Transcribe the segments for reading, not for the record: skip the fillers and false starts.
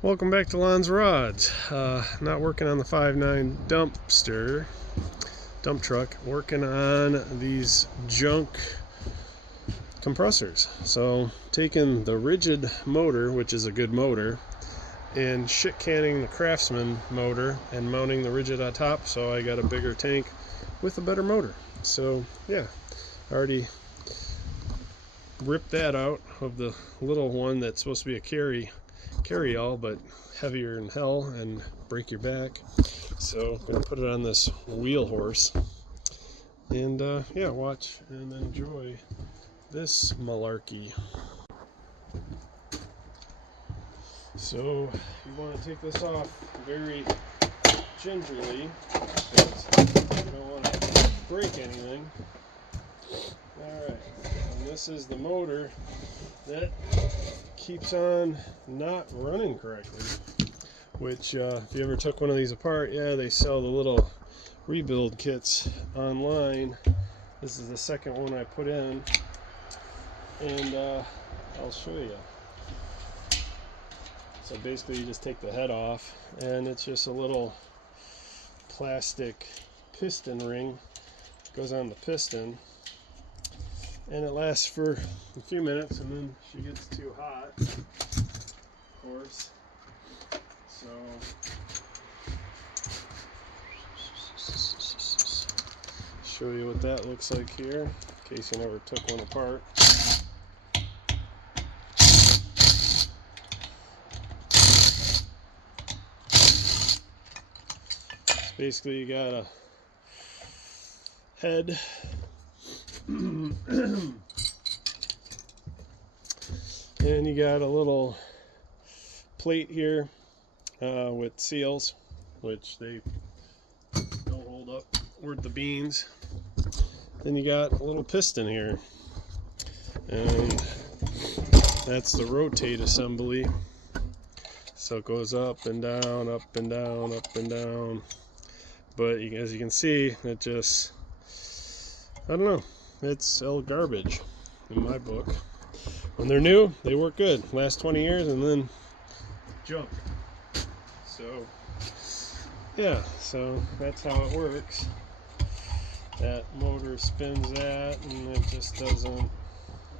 Welcome back to Lon's Rods. Not working on the 5.9 dump truck, working on these junk compressors. So taking the rigid motor, which is a good motor, and shit canning the Craftsman motor and mounting the rigid on top, so I got a bigger tank with a better motor. So yeah, I already ripped that out of the little one that's supposed to be a carry-all, but heavier than hell and break your back. So I'm gonna put it on this wheel horse and yeah, watch and enjoy this malarkey. So you want to take this off very gingerly because you don't want to break anything. Alright, and this is the motor that keeps on not running correctly, which if you ever took one of these apart, yeah, they sell the little rebuild kits online. This is the second one I put in, and I'll show you. So basically you just take the head off, and it's just a little plastic piston ring, goes on the piston, and it lasts for a few minutes, and then she gets too hot, of course. So show you what that looks like here, in case you never took one apart. Basically you got a head and you got a little plate here with seals, which they don't hold up worth the beans. Then you got a little piston here, and that's the rotate assembly. So it goes up and down, up and down, up and down. But as you can see, it just, I don't know, it's all garbage in my book. When they're new, they work good, last 20 years, and then junk. So yeah, so that's how it works. That motor spins that, and it just doesn't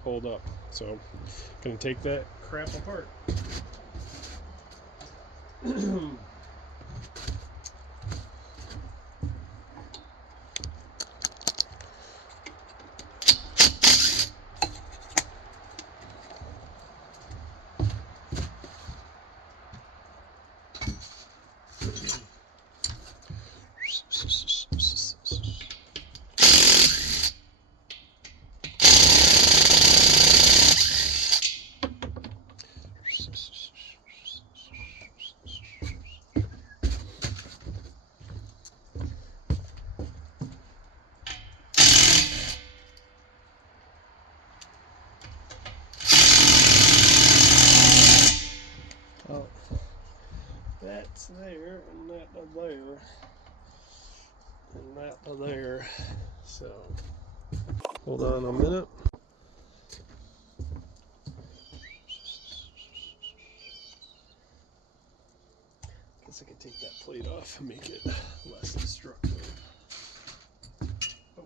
hold up. So I'm gonna take that crap apart. Oh, that's there, and that there, and that there. So hold on a minute. Guess I could take that plate off and make it less destructive. Oh.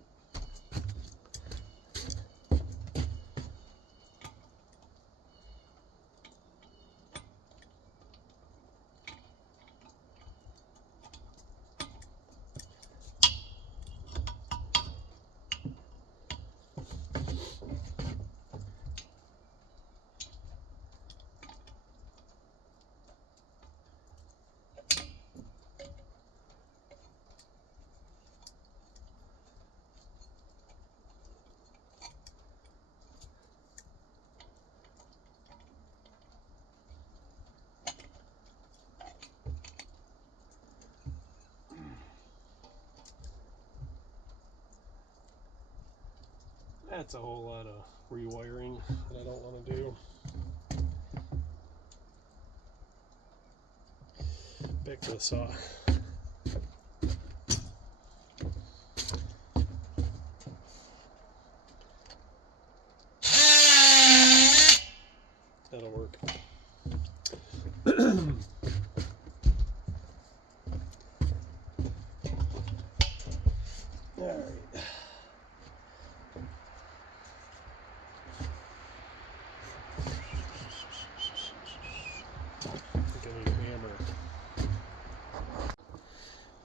That's a whole lot of rewiring that I don't want to do. Back to the saw. That'll work. Alright.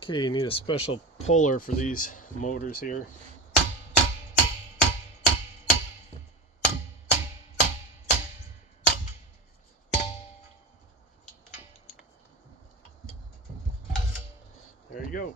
Okay, you need a special puller for these motors here. There you go.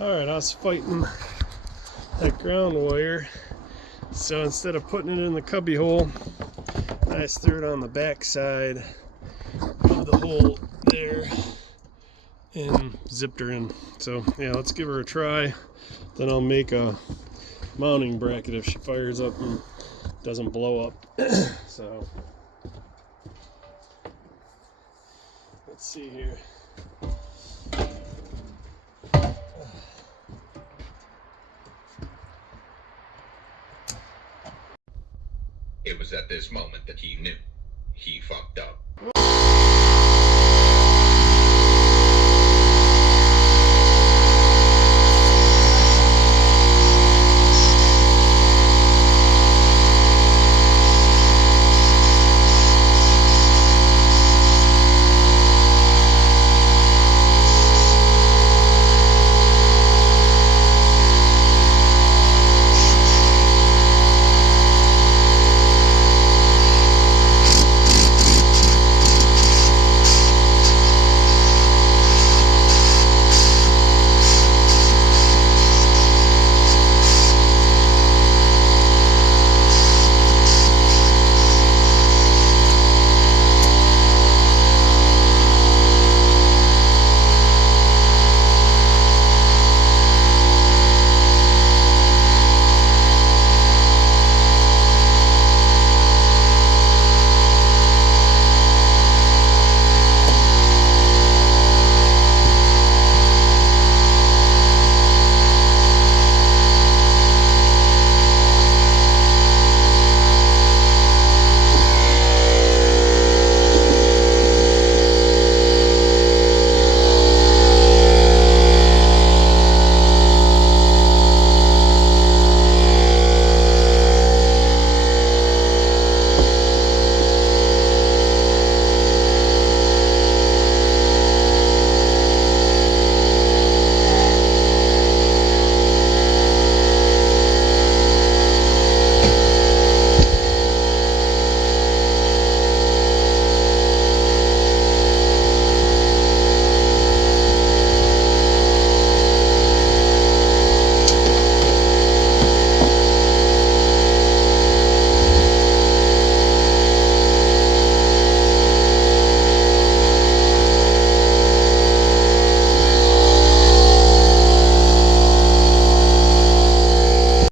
Alright, I was fighting that ground wire, so instead of putting it in the cubby hole, I just threw it on the back side of the hole there and zipped her in. So yeah, let's give her a try, then I'll make a mounting bracket if she fires up and doesn't blow up. So let's see here. It was at this moment that he knew he fucked up.